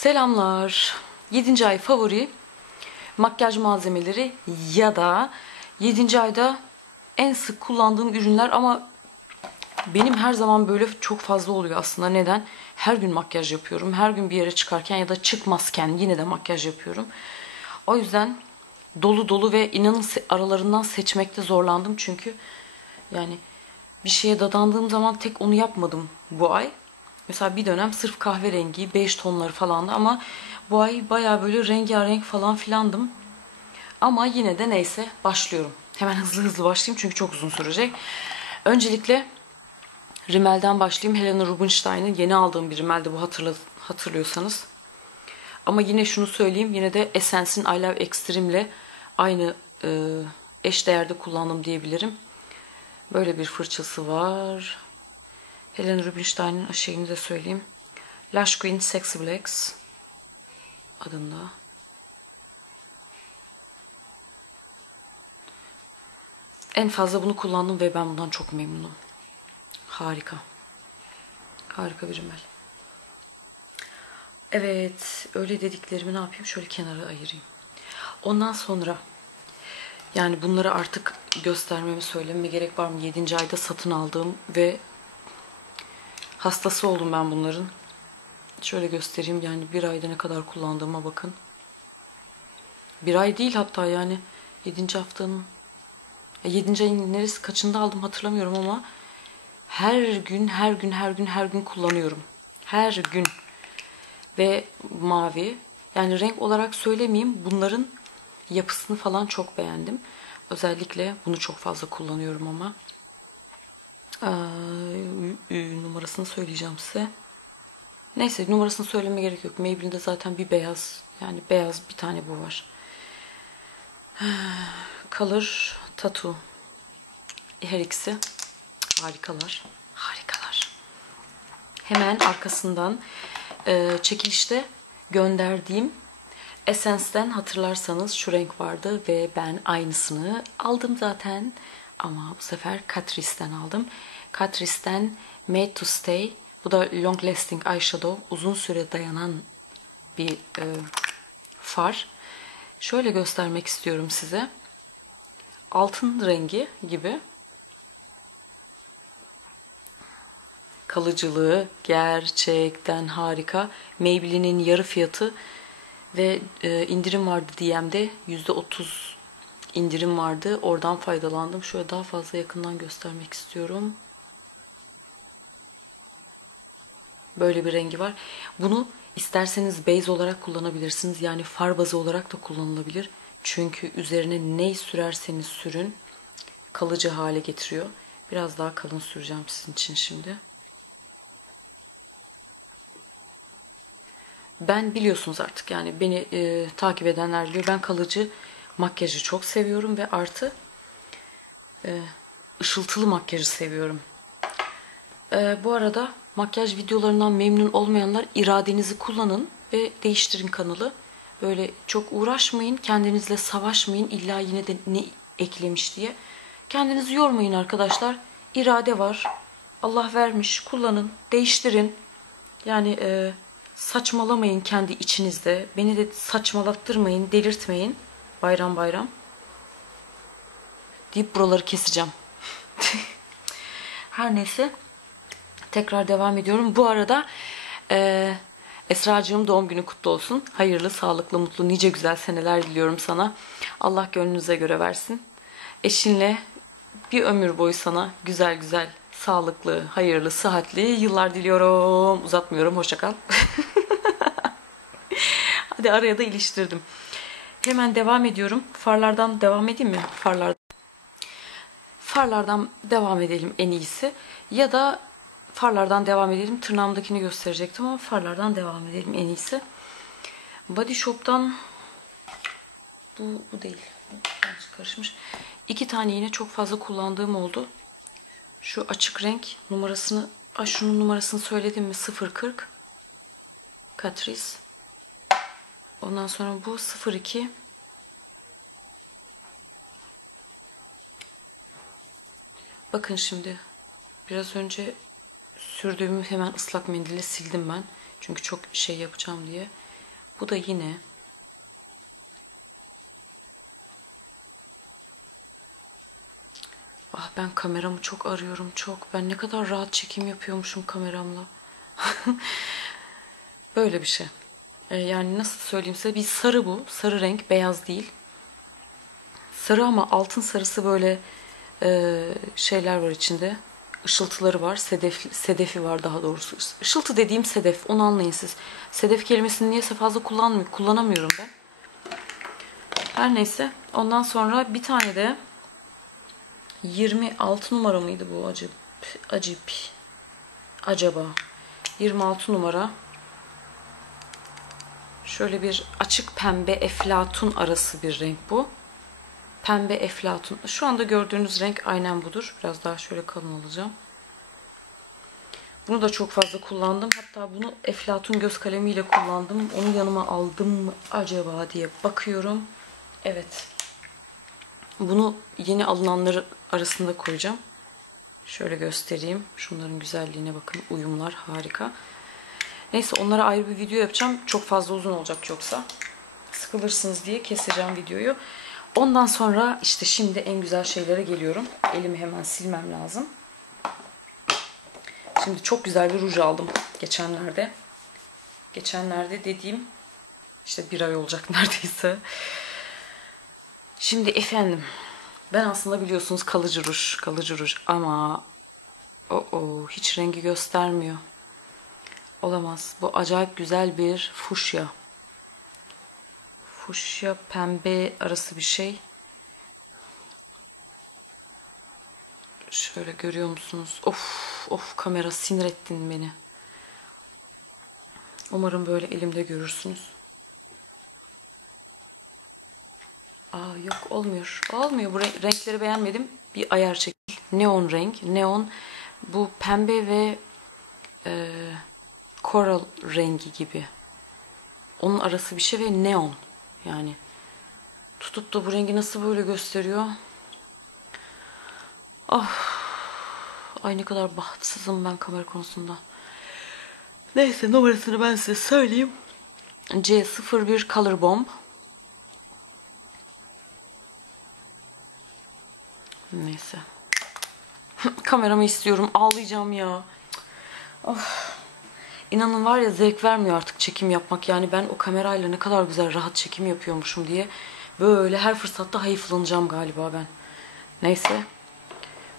Selamlar. 7. ay favori makyaj malzemeleri ya da 7. ayda en sık kullandığım ürünler ama benim her zaman böyle çok fazla oluyor aslında. Neden? Her gün makyaj yapıyorum. Her gün bir yere çıkarken ya da çıkmazken yine de makyaj yapıyorum. O yüzden dolu dolu ve inanın aralarından seçmekte zorlandım. Çünkü yani bir şeye dadandığım zaman tek onu yapmadım bu ay. Mesela bir dönem sırf kahverengi, beige tonları falandı ama bu ay baya böyle rengarenk falan filandım. Ama yine de neyse başlıyorum. Hemen hızlı hızlı başlayayım çünkü çok uzun sürecek. Öncelikle Rimmel'den başlayayım. Helena Rubinstein'ın yeni aldığım bir Rimmel'de bu hatırla, hatırlıyorsanız. Ama yine şunu söyleyeyim. Yine de Essence'in I Love Extreme ile aynı e, eş değerde kullandım diyebilirim. Böyle bir fırçası var. Helen Rubinstein'in şeyini de söyleyeyim. Lush Queen Sexy Blacks adında. En fazla bunu kullandım ve ben bundan çok memnunum. Harika. Harika bir rimel. Evet, öyle dediklerimi ne yapayım? Şöyle kenara ayırayım. Ondan sonra yani bunları artık göstermemi söylememe gerek var mı? 7. ayda satın aldığım ve hastası oldum ben bunların. Şöyle göstereyim yani bir ayda ne kadar kullandığıma bakın. Bir ay değil hatta yani 7. haftanın 7. ayın neresi kaçında aldım hatırlamıyorum ama her gün her gün her gün her gün kullanıyorum. Her gün. Ve mavi. Yani renk olarak söylemeyeyim bunların yapısını falan çok beğendim. Özellikle bunu çok fazla kullanıyorum ama. Ee, numarasını söyleyeceğim size. Neyse numarasını söyleme gerek yok. Maybelline'de zaten bir beyaz yani beyaz bir tane bu var. Color Tattoo. Her ikisi harikalar. Harikalar. Hemen arkasından e, çekilişte gönderdiğim Essence'den hatırlarsanız şu renk vardı ve ben aynısını aldım zaten. Ama bu sefer Catrice'den aldım. Catrice'den Made to Stay. Bu da Long Lasting Eyeshadow. Uzun süre dayanan bir e, far. Şöyle göstermek istiyorum size. Altın rengi gibi. Kalıcılığı gerçekten harika. Maybelline'in yarı fiyatı ve e, indirim vardı DM'de. %30 indirim vardı. Oradan faydalandım. Şöyle daha fazla yakından göstermek istiyorum. Böyle bir rengi var. Bunu isterseniz base olarak kullanabilirsiniz. Yani far bazı olarak da kullanılabilir. Çünkü üzerine ne sürerseniz sürün kalıcı hale getiriyor. Biraz daha kalın süreceğim sizin için şimdi. Ben biliyorsunuz artık yani beni e, takip edenler biliyor. Ben kalıcı makyajı çok seviyorum ve artı e, ışıltılı makyajı seviyorum. E, bu arada makyaj videolarından memnun olmayanlar iradenizi kullanın ve değiştirin kanalı. Böyle çok uğraşmayın, kendinizle savaşmayın illa yine de ne eklemiş diye. Kendinizi yormayın arkadaşlar. İrade var. Allah vermiş, kullanın, değiştirin. Yani e, saçmalamayın kendi içinizde. Beni de saçmalattırmayın, delirtmeyin. Bayram bayram. Deyip buraları keseceğim. Her neyse. Tekrar devam ediyorum. Bu arada e, Esra'cığım doğum günü kutlu olsun. Hayırlı, sağlıklı, mutlu, nice güzel seneler diliyorum sana. Allah gönlünüze göre versin. Eşinle bir ömür boyu sana güzel güzel, sağlıklı, hayırlı, sıhhatli yıllar diliyorum. Uzatmıyorum. Hoşçakal. Hadi araya da iliştirdim. Hemen devam ediyorum. Farlardan devam edeyim mi? Farlar. Farlardan devam edelim en iyisi. Ya da farlardan devam edelim. Tırnağımdakini gösterecektim ama farlardan devam edelim en iyisi. Body Shop'tan bu, bu değil. Karışmış. İki tane yine çok fazla kullandığım oldu. Şu açık renk numarasını, ay şunun numarasını söyledim mi? 040 Catrice. Ondan sonra bu 02 Bakın şimdi biraz önce sürdüğümü hemen ıslak mendille sildim ben. Çünkü çok şey yapacağım diye. Bu da yine Ah ben kameramı çok arıyorum çok. Ben ne kadar rahat çekim yapıyormuşum kameramla. Böyle bir şey. Ee, yani nasıl söyleyeyim size bir sarı bu. Sarı renk beyaz değil. Sarı ama altın sarısı böyle e, şeyler var içinde. Işıltıları var. Sedef, sedefi var daha doğrusu. Işıltı dediğim sedef. Onu anlayın siz. Sedef kelimesini niyeyse fazla kullanmıyor, kullanamıyorum ben. Her neyse. Ondan sonra bir tane de 26 numara mıydı bu acip? Acip. Acaba. 26 numara. Şöyle bir açık pembe eflatun arası bir renk bu. Pembe eflatun. Şu anda gördüğünüz renk aynen budur. Biraz daha şöyle kalın alacağım. Bunu da çok fazla kullandım. Hatta bunu eflatun göz kalemiyle kullandım. Onu yanıma aldım mı acaba diye bakıyorum. Evet. Bunu yeni alınanları arasında koyacağım. Şöyle göstereyim. Şunların güzelliğine bakın. Uyumlar harika. Neyse onlara ayrı bir video yapacağım. Çok fazla uzun olacak yoksa. Sıkılırsınız diye keseceğim videoyu. Ondan sonra işte şimdi en güzel şeylere geliyorum. Elimi hemen silmem lazım. Şimdi çok güzel bir ruj aldım geçenlerde. Geçenlerde dediğim işte bir ay olacak neredeyse. Şimdi efendim ben aslında biliyorsunuz kalıcı ruj, kalıcı ruj ama o hiç rengi göstermiyor. Olamaz. Bu acayip güzel bir fuşya. Fuşya pembe arası bir şey. Şöyle görüyor musunuz? Of of kamera sinir ettin beni. Umarım böyle elimde görürsünüz. Aa yok olmuyor. Olmuyor. Bu renkleri beğenmedim. Bir ayar çekil. Neon renk. Neon bu pembe ve e, coral rengi gibi. Onun arası bir şey ve neon. Yani tutup da bu rengi nasıl böyle gösteriyor? Ah. Ay ne kadar bahtsızım ben kamera konusunda. Neyse numarasını ben size söyleyeyim. C01 Color Bomb. Neyse. Kameramı istiyorum. Ağlayacağım ya. Of. İnanın var ya zevk vermiyor artık çekim yapmak. Yani ben o kamerayla ne kadar güzel rahat çekim yapıyormuşum diye böyle her fırsatta hayıflanacağım galiba ben. Neyse.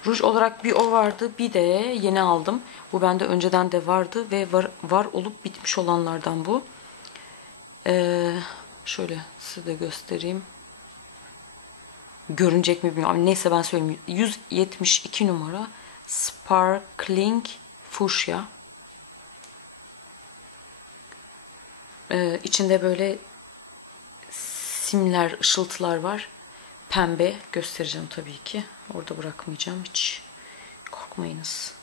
Ruj olarak bir o vardı. Bir de yeni aldım. Bu bende önceden de vardı ve var, var olup bitmiş olanlardan bu. Ee, şöyle size de göstereyim. Görünecek mi bilmiyorum. Neyse ben söyleyeyim. 172 numara Sparkling Fuchsia. Ee, içinde böyle simler, ışıltılar var. Pembe göstereceğim tabii ki. Orada bırakmayacağım hiç. Korkmayınız.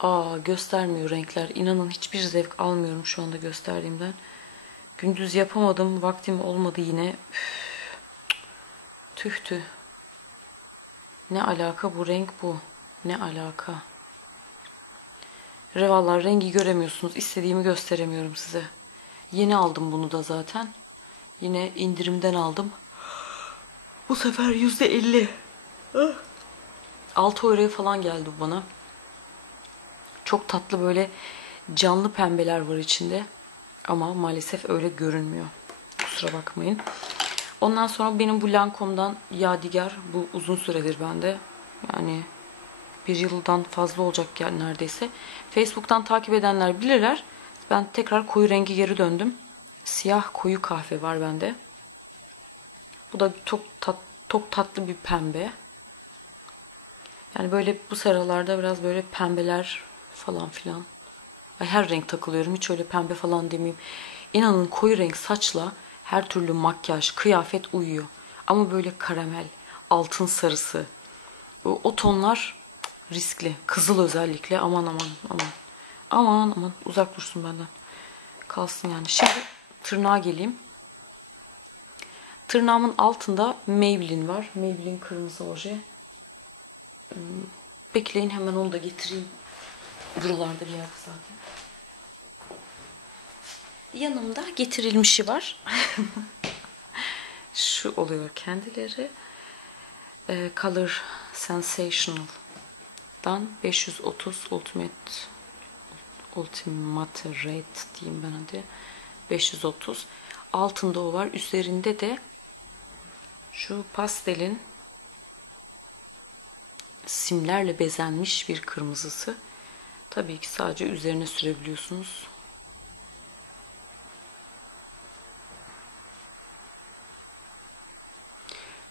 Aa göstermiyor renkler. İnanın hiçbir zevk almıyorum şu anda gösterdiğimden. Gündüz yapamadım. Vaktim olmadı yine. Üf. Tüh tüh. Ne alaka bu renk bu. Ne alaka. Revallar rengi göremiyorsunuz. İstediğimi gösteremiyorum size. Yeni aldım bunu da zaten. Yine indirimden aldım. Bu sefer yüzde elli. 6 euroya falan geldi bu bana. Çok tatlı böyle canlı pembeler var içinde. Ama maalesef öyle görünmüyor. Kusura bakmayın. Ondan sonra benim bu Lancome'dan Yadigar. Bu uzun süredir bende. Yani bir yıldan fazla olacak yani neredeyse. Facebook'tan takip edenler bilirler. Ben tekrar koyu rengi geri döndüm. Siyah koyu kahve var bende. Bu da çok tat, çok tatlı bir pembe. Yani böyle bu sıralarda biraz böyle pembeler falan filan. Ay her renk takılıyorum. Hiç öyle pembe falan demeyeyim. İnanın koyu renk saçla her türlü makyaj, kıyafet uyuyor. Ama böyle karamel, altın sarısı. O, tonlar riskli. Kızıl özellikle. Aman aman aman. Aman aman uzak dursun benden. Kalsın yani. Şimdi tırnağa geleyim. Tırnağımın altında Maybelline var. Maybelline kırmızı oje. Hmm, bekleyin hemen onu da getireyim. Buralarda bir yerde zaten. Yanımda getirilmişi var. Şu oluyor kendileri. Ee, Color Sensational'dan 530 Ultimate Ultimate Rate diyeyim ben hadi. 530. Altında o var. Üzerinde de şu pastelin simlerle bezenmiş bir kırmızısı. Tabii ki sadece üzerine sürebiliyorsunuz.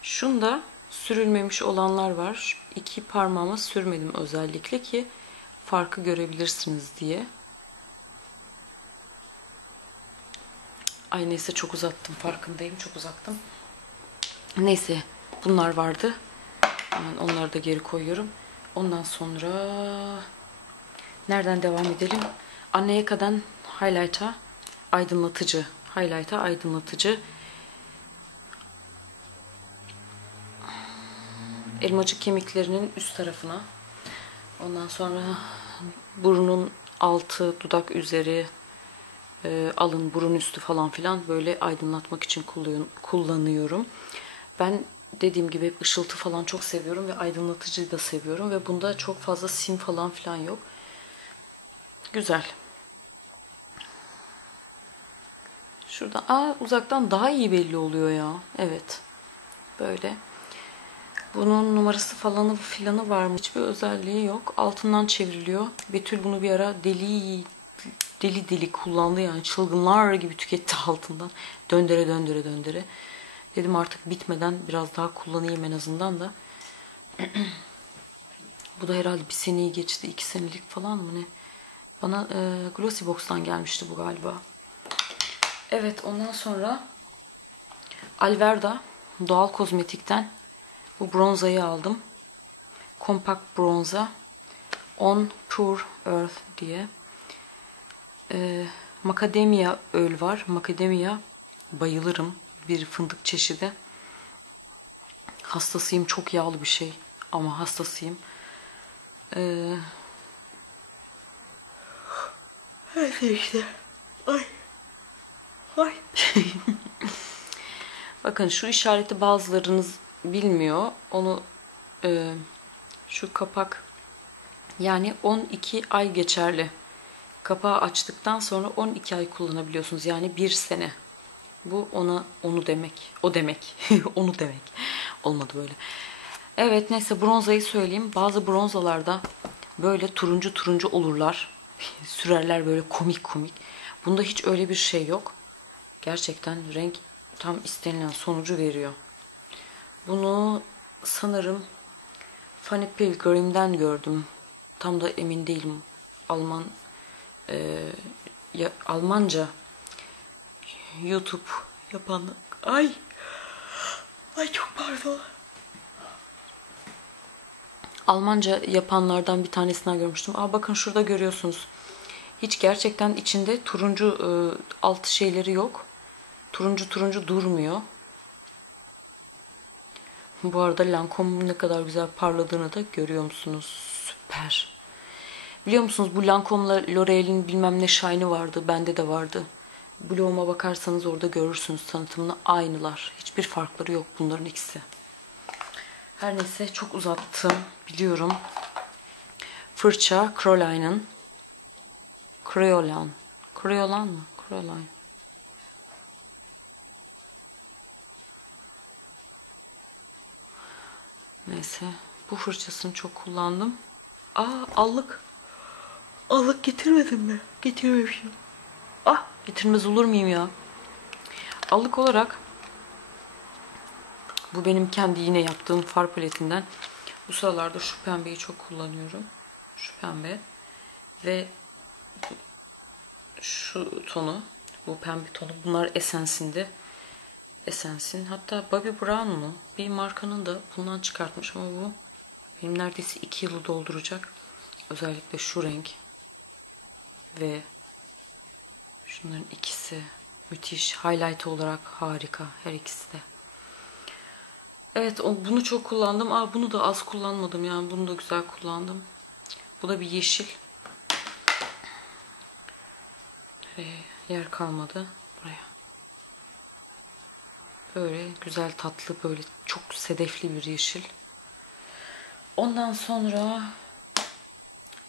Şunda sürülmemiş olanlar var. İki parmağıma sürmedim özellikle ki farkı görebilirsiniz diye. Ay neyse çok uzattım farkındayım çok uzattım. Neyse bunlar vardı. Hemen onları da geri koyuyorum. Ondan sonra nereden devam edelim? Anneye kadar highlight'a aydınlatıcı. Highlight'a aydınlatıcı. Elmacık kemiklerinin üst tarafına. Ondan sonra burnun altı, dudak üzeri, e, alın, burun üstü falan filan böyle aydınlatmak için kullanıyorum. Ben dediğim gibi hep ışıltı falan çok seviyorum ve aydınlatıcıyı da seviyorum ve bunda çok fazla sim falan filan yok. Güzel. Şurada aa uzaktan daha iyi belli oluyor ya. Evet. Böyle. Bunun numarası falanı filanı var mı? Hiçbir özelliği yok. Altından çevriliyor. Betül bunu bir ara deli deli deli kullandı yani çılgınlar gibi tüketti altından. Döndere döndere döndere. Dedim artık bitmeden biraz daha kullanayım en azından da. bu da herhalde bir seneyi geçti. iki senelik falan mı ne? Bana e, Glossy Box'tan gelmişti bu galiba. Evet ondan sonra Alverda doğal kozmetikten bu bronzayı aldım. Compact bronza. On Pure Earth diye. Ee, macadamia öl var. Macadamia bayılırım. Bir fındık çeşidi. Hastasıyım. Çok yağlı bir şey. Ama hastasıyım. Ee, Neyse işte. Ay. Ay. Bakın şu işareti bazılarınız bilmiyor. Onu e, şu kapak yani 12 ay geçerli. Kapağı açtıktan sonra 12 ay kullanabiliyorsunuz. Yani bir sene. Bu ona onu demek. O demek. onu demek. Olmadı böyle. Evet neyse bronzayı söyleyeyim. Bazı bronzalarda böyle turuncu turuncu olurlar. Sürerler böyle komik komik. Bunda hiç öyle bir şey yok. Gerçekten renk tam istenilen sonucu veriyor. Bunu sanırım Fanny Pilgrim'den gördüm. Tam da emin değilim. Alman e, ya, Almanca YouTube yapan ay ay çok pardon. Almanca yapanlardan bir tanesinden görmüştüm. Aa bakın şurada görüyorsunuz. Hiç gerçekten içinde turuncu e, alt şeyleri yok. Turuncu turuncu durmuyor. Bu arada Lancome'un ne kadar güzel parladığını da görüyor musunuz? Süper. Biliyor musunuz bu Lancome'la L'Oreal'in bilmem ne shine'ı vardı. Bende de vardı. Bloğuma bakarsanız orada görürsünüz tanıtımını. Aynılar. Hiçbir farkları yok bunların ikisi. Her neyse çok uzattım. Biliyorum. Fırça Croline'ın Creolan. Creolan mı? Creoline. Neyse. Bu fırçasını çok kullandım. Aa allık. Allık getirmedim mi? Getirmemişim. Ah getirmez olur muyum ya? Allık olarak bu benim kendi yine yaptığım far paletinden. Bu sıralarda şu pembeyi çok kullanıyorum. Şu pembe. Ve şu tonu. Bu pembe tonu. Bunlar esensinde. Essence'in hatta Bobby Brown mu? Bir markanın da bundan çıkartmış ama bu benim neredeyse iki yılı dolduracak. Özellikle şu renk ve şunların ikisi müthiş. Highlight olarak harika her ikisi de. Evet bunu çok kullandım. Aa, bunu da az kullanmadım yani. Bunu da güzel kullandım. Bu da bir yeşil. Nereye yer kalmadı. Buraya. Böyle güzel tatlı böyle çok sedefli bir yeşil. Ondan sonra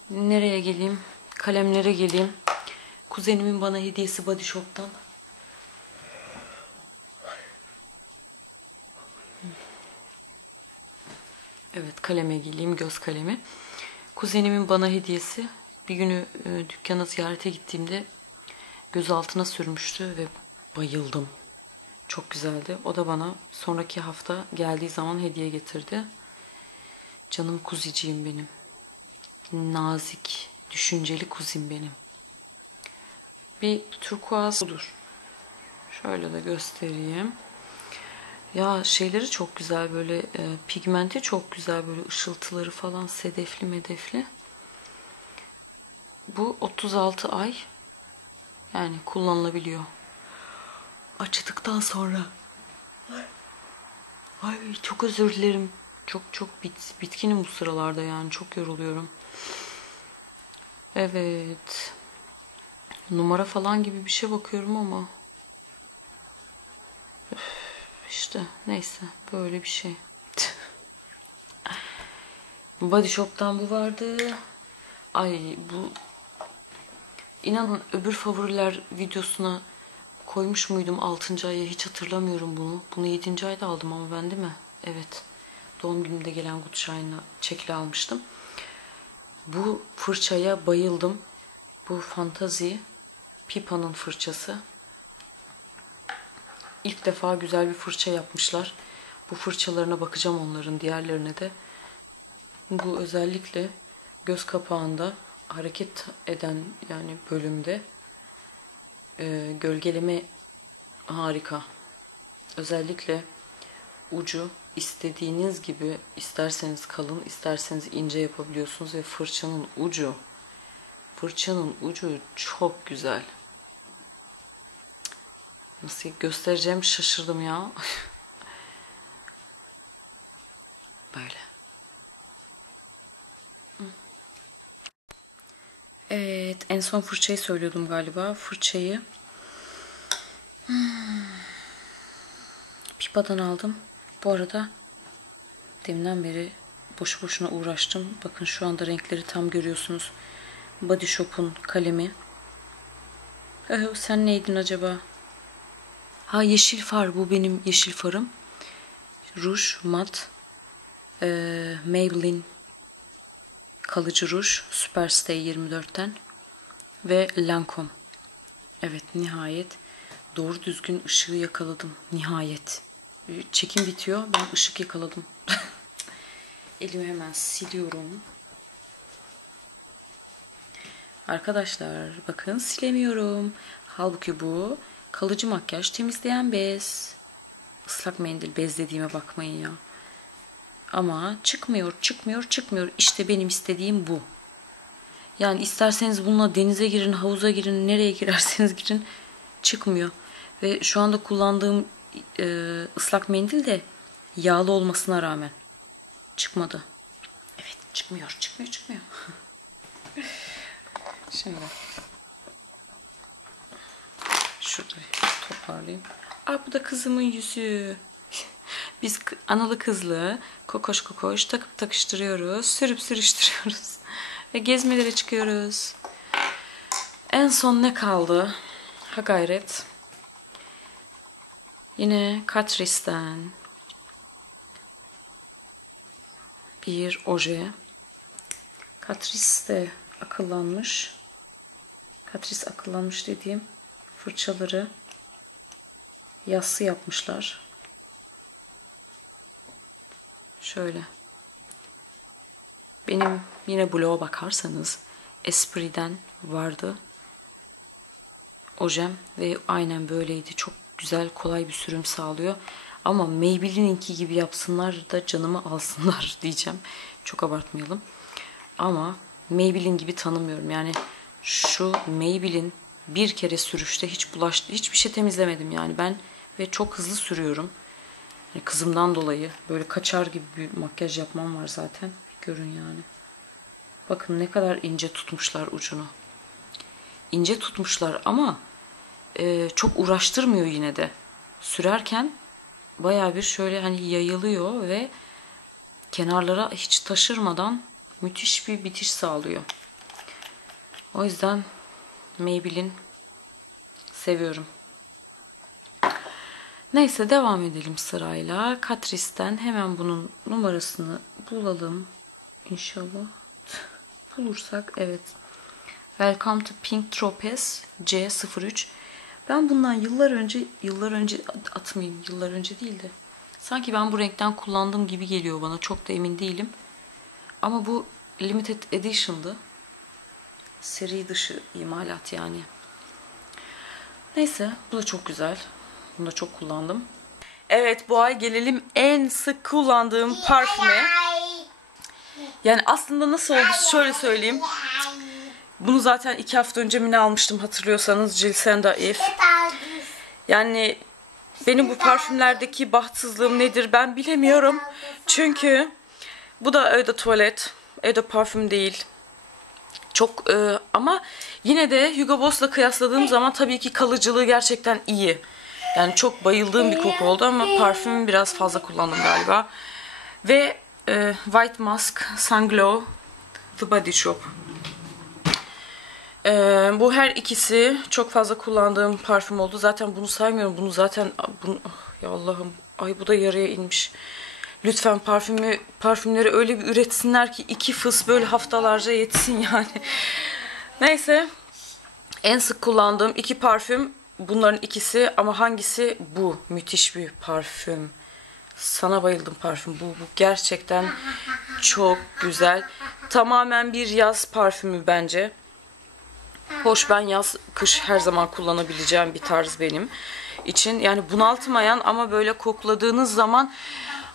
nereye geleyim? Kalemlere geleyim. Kuzenimin bana hediyesi Body Shop'tan. Evet kaleme geleyim göz kalemi. Kuzenimin bana hediyesi bir günü e, dükkana ziyarete gittiğimde göz altına sürmüştü ve bayıldım. Çok güzeldi. O da bana sonraki hafta geldiği zaman hediye getirdi. Canım kuziciğim benim. Nazik, düşünceli kuzim benim. Bir turkuaz budur. Şöyle de göstereyim. Ya şeyleri çok güzel böyle e, pigmenti çok güzel böyle ışıltıları falan sedefli medefli. Bu 36 ay yani kullanılabiliyor. Açtıktan sonra ay, çok özür dilerim. Çok çok bit, bitkinim bu sıralarda yani çok yoruluyorum. Evet. Numara falan gibi bir şey bakıyorum ama işte neyse böyle bir şey. Body Shop'tan bu vardı. Ay bu inanın öbür favoriler videosuna koymuş muydum 6. aya hiç hatırlamıyorum bunu. Bunu 7. ayda aldım ama ben değil mi? Evet. Doğum günümde gelen Shine'la çekli almıştım. Bu fırçaya bayıldım. Bu Fantazi Pipa'nın fırçası. İlk defa güzel bir fırça yapmışlar. Bu fırçalarına bakacağım onların diğerlerine de. Bu özellikle göz kapağında hareket eden yani bölümde e, gölgeleme harika. Özellikle ucu istediğiniz gibi isterseniz kalın isterseniz ince yapabiliyorsunuz ve fırçanın ucu fırçanın ucu çok güzel. Nasıl göstereceğim şaşırdım ya. Böyle. Evet, en son fırçayı söylüyordum galiba. Fırçayı. Pipa'dan aldım. Bu arada deminden beri boşu boşuna uğraştım. Bakın şu anda renkleri tam görüyorsunuz. Body Shop'un kalemi. Eh, sen neydin acaba? Ha yeşil far bu benim yeşil farım. Ruj mat. Ee, Maybelline kalıcı ruj Superstay 24'ten ve Lancome. Evet nihayet doğru düzgün ışığı yakaladım. Nihayet. Çekim bitiyor. Ben ışık yakaladım. Elimi hemen siliyorum. Arkadaşlar bakın silemiyorum. Halbuki bu kalıcı makyaj temizleyen bez. Islak mendil bez dediğime bakmayın ya. Ama çıkmıyor, çıkmıyor, çıkmıyor. İşte benim istediğim bu. Yani isterseniz bununla denize girin, havuza girin, nereye girerseniz girin çıkmıyor. Ve şu anda kullandığım e, ıslak mendil de yağlı olmasına rağmen çıkmadı. Evet çıkmıyor, çıkmıyor, çıkmıyor. Şimdi şurada toparlayayım. Aa bu da kızımın yüzü. Biz analı kızlı kokoş kokoş takıp takıştırıyoruz. Sürüp sürüştürüyoruz. Ve gezmelere çıkıyoruz. En son ne kaldı? Ha gayret. Yine Catrice'den bir oje. Catrice de akıllanmış. Catrice akıllanmış dediğim fırçaları yassı yapmışlar. Şöyle. Benim yine bloğa bakarsanız Espri'den vardı. Ojem ve aynen böyleydi. Çok güzel kolay bir sürüm sağlıyor. Ama Maybelline'inki gibi yapsınlar da canımı alsınlar diyeceğim. Çok abartmayalım. Ama Maybelline gibi tanımıyorum. Yani şu Maybelline bir kere sürüşte hiç bulaştı. Hiçbir şey temizlemedim yani ben ve çok hızlı sürüyorum. Yani kızımdan dolayı böyle kaçar gibi bir makyaj yapmam var zaten. Görün yani. Bakın ne kadar ince tutmuşlar ucunu. ince tutmuşlar ama e, çok uğraştırmıyor yine de. Sürerken baya bir şöyle hani yayılıyor ve kenarlara hiç taşırmadan müthiş bir bitiş sağlıyor. O yüzden Maybelline seviyorum. Neyse devam edelim sırayla. Catrice'den hemen bunun numarasını bulalım. İnşallah. Bulursak evet. Welcome to Pink Tropez C03. Ben bundan yıllar önce, yıllar önce atmayayım, yıllar önce değil de. Sanki ben bu renkten kullandığım gibi geliyor bana. Çok da emin değilim. Ama bu limited edition'dı. Seri dışı imalat yani. Neyse bu da çok güzel. Bunu da çok kullandım. Evet bu ay gelelim en sık kullandığım parfüme. Yani aslında nasıl oldu şöyle söyleyeyim. Bunu zaten iki hafta önce mi ne almıştım hatırlıyorsanız Jill Senda If. Yani benim bu parfümlerdeki bahtsızlığım nedir ben bilemiyorum. Çünkü bu da Eau de Toilette. Eau de parfüm değil. Çok e, ama yine de Hugo Boss'la kıyasladığım zaman tabii ki kalıcılığı gerçekten iyi. Yani çok bayıldığım bir koku oldu ama parfümü biraz fazla kullandım galiba. Ve e, White Mask Sun Glow The Body Shop. E, bu her ikisi çok fazla kullandığım parfüm oldu. Zaten bunu saymıyorum. Bunu zaten bunu, oh, ya Allah'ım ay bu da yarıya inmiş. Lütfen parfümü parfümleri öyle bir üretsinler ki iki fıs böyle haftalarca yetsin yani. Neyse. En sık kullandığım iki parfüm bunların ikisi ama hangisi bu? Müthiş bir parfüm. Sana bayıldım parfüm. Bu, bu gerçekten çok güzel. Tamamen bir yaz parfümü bence. Hoş ben yaz, kış her zaman kullanabileceğim bir tarz benim için. Yani bunaltmayan ama böyle kokladığınız zaman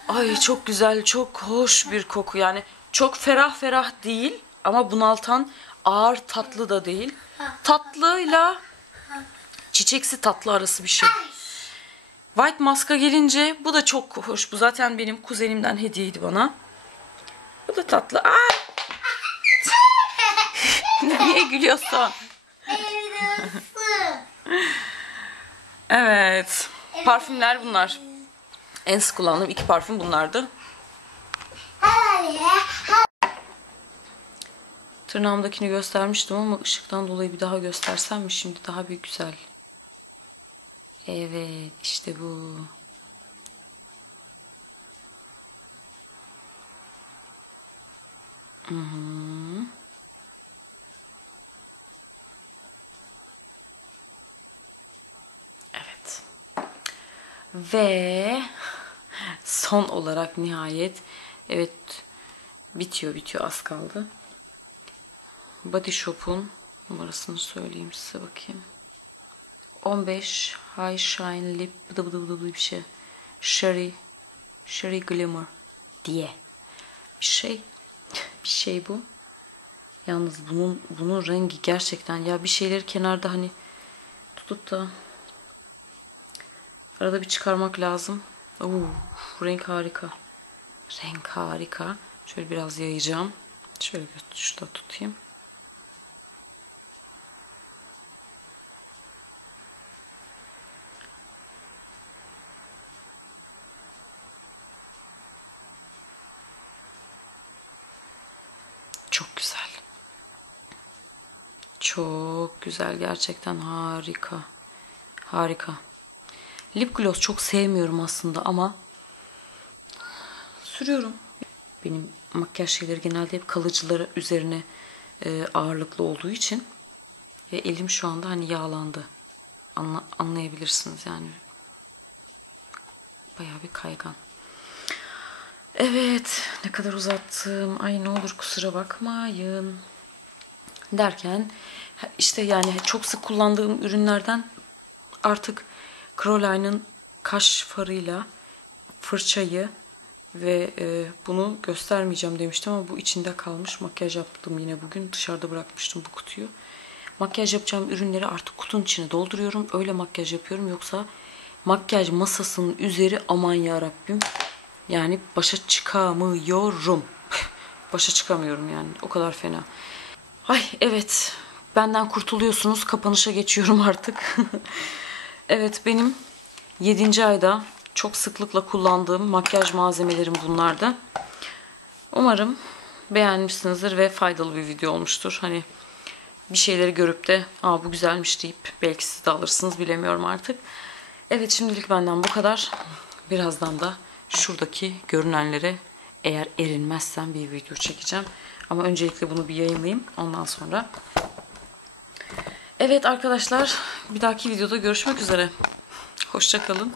ay çok güzel, çok hoş bir koku. Yani çok ferah ferah değil ama bunaltan ağır tatlı da değil. Tatlıyla çiçeksi tatlı arası bir şey. White Mask'a gelince bu da çok hoş. Bu zaten benim kuzenimden hediyeydi bana. Bu da tatlı. Aa! Niye gülüyorsun? Evet. Parfümler bunlar. En sık kullandığım iki parfüm bunlardı. Tırnağımdakini göstermiştim ama ışıktan dolayı bir daha göstersem mi şimdi daha bir güzel. Evet işte bu. Hı -hı. Ve son olarak nihayet evet bitiyor bitiyor az kaldı. Body Shop'un numarasını söyleyeyim size bakayım. 15 High Shine Lip bıdı bıdı bıdı bir şey. Sherry Sherry Glimmer diye bir şey. Bir şey bu. Yalnız bunun bunun rengi gerçekten ya bir şeyleri kenarda hani tutup da arada bir çıkarmak lazım. Oo, renk harika. Renk harika. Şöyle biraz yayacağım. Şöyle şurada tutayım. Çok güzel. Çok güzel. Gerçekten harika. Harika. Lip gloss çok sevmiyorum aslında ama sürüyorum. Benim makyaj şeyleri genelde hep kalıcıları üzerine e, ağırlıklı olduğu için ve elim şu anda hani yağlandı. Anla, anlayabilirsiniz yani. Bayağı bir kaygan. Evet, ne kadar uzattım. Ay ne olur kusura bakmayın. Derken işte yani çok sık kullandığım ürünlerden artık Croline'ın kaş farıyla fırçayı ve e, bunu göstermeyeceğim demiştim ama bu içinde kalmış. Makyaj yaptım yine bugün. Dışarıda bırakmıştım bu kutuyu. Makyaj yapacağım ürünleri artık kutunun içine dolduruyorum. Öyle makyaj yapıyorum. Yoksa makyaj masasının üzeri aman ya Rabbim. Yani başa çıkamıyorum. başa çıkamıyorum yani. O kadar fena. Ay evet. benden kurtuluyorsunuz. Kapanışa geçiyorum artık. evet benim 7. ayda çok sıklıkla kullandığım makyaj malzemelerim bunlardı. Umarım beğenmişsinizdir ve faydalı bir video olmuştur. Hani bir şeyleri görüp de Aa, bu güzelmiş deyip belki siz de alırsınız bilemiyorum artık. Evet şimdilik benden bu kadar. Birazdan da şuradaki görünenlere eğer erinmezsem bir video çekeceğim. Ama öncelikle bunu bir yayınlayayım. Ondan sonra. Evet arkadaşlar bir dahaki videoda görüşmek üzere. Hoşçakalın.